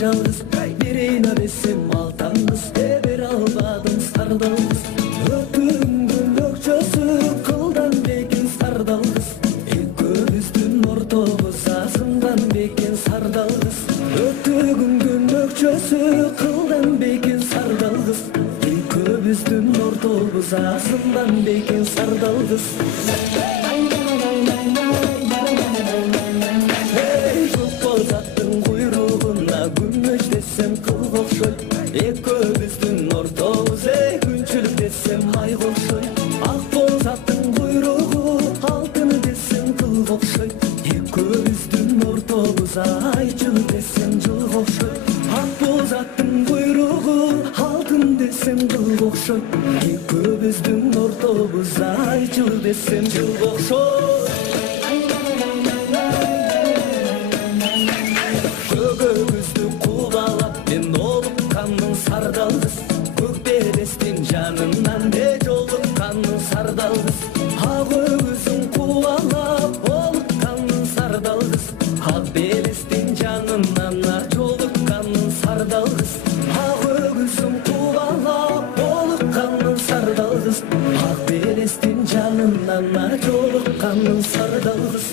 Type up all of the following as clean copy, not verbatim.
жалгыз Берейна десем алтаңыз Бер албадым сардалгыз Өтүңдүн өкчөсү кылдан бекин сардалгыз Экөөбүздүн ортобуз азындан бекин сардалгыз Өтүңдүн өкчөсү кылдан бекин сардалгыз Экөөбүздүн ортобуз азындан бекин сардалгыз Экөөбүздүн ортобуз күнчүлүк десем айга окшойт Ак боз аттын куйругу алтын десем кылга окшойт Экөөбүздүн ортобуз айчыл десем жылга окшойт Ак боз аттын куйругу алтын десем кылга окшойт Экөөбүздүн ортобуз айчыл десем жылга окшойт Көгөбүздү кубалап мен олуккандын сардалгыз Көкбелестин жанынан жолуккандын сардалгыз Ак өгүзүн кубалап олуккандын сардалгыз Ак белестин жанынан жолуккандын сардалгыз Ак өгүзүн кубалап олуккандын сардалгыз Ак белестин жанынан жолуккандын сардалгыз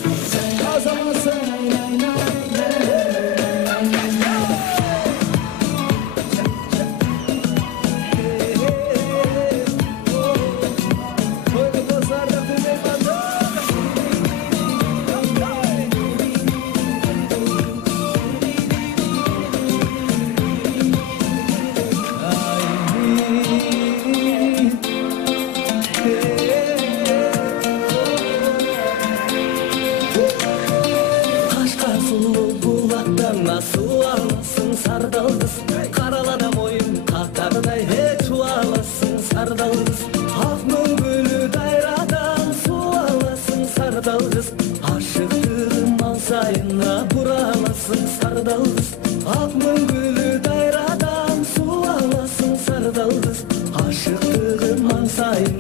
Суу аласың сардалгыз Каралана моюн катардай чуу аласың сардалгыз Ак мөңгүлү дайрадан суу аласың сардалгыз Ашыктыгым ал сайын бура аласың сардалгыз Ак мөңгүлү дайрадан суу аласың сардалгыз Ашыктыгым ал сайын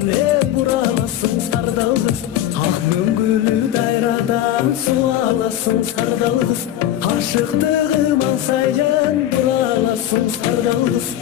бура аласың сардалгыз Ак мөңгүлү дайрадан суу аласың сардалгыз Ашыктыгым ал сайын бура аласың сардалгыз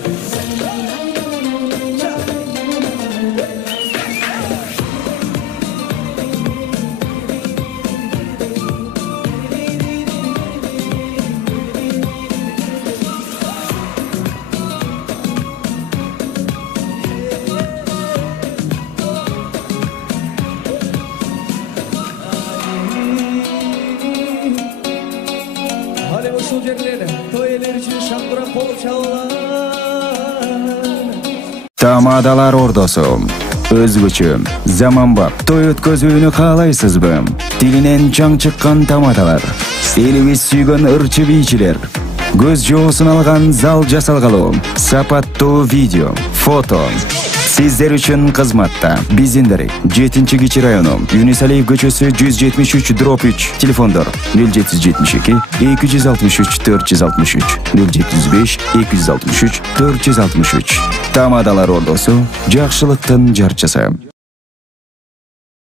Ушул жерлер той элер үчүн шаңдырап кол чабылат. Тамадалар ордосу өзгөчө заманбап той өткөзүүнү каалайсызбы? Тилинен жаң чыккан тамадалар, элибиз сүйгөн ырчы бийчилер, көз жоосун алган зал жасалгалуу, сапаттуу видео, фото. Сиздер үчүн кызматта биздин дарек 7-Кичи району, Юнус Алиев көчөсү 173/3, телефондор 0772 263 463 075 263 463. Тамадалар ордосу, жакшылыктын жарчысы.